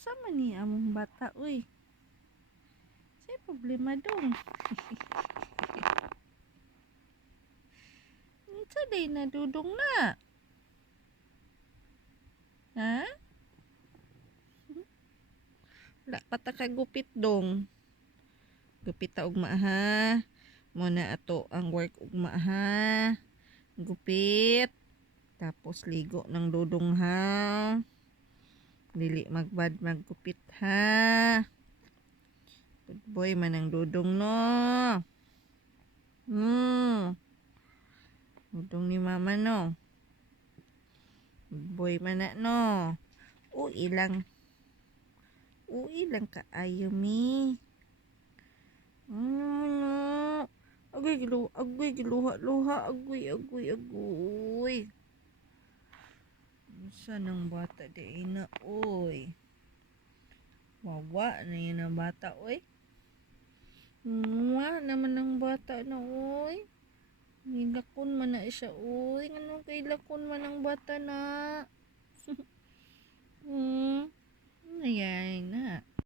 Sama ni among bata, uy. Say problema dong. Sa day na dudong na. Ha? Wala pata ka gupit dong. Gupit ta ugma ha. Muna ato ang work ugma ha. Gupit. Tapos ligo ng dudong ha. Dili magbad maggupit ha. Good boy man ang dudong no. Dudong ni mama no. Good boy man na no. Ilang kaayo mi. Agoy giluha. Agoy. Saan ang bata di na, oy? Wawa na yun ang bata, oy. Mwa naman ang bata na, oy. Nilakon man na siya, oy. Ano kay lakon man ang bata na? Ayan na.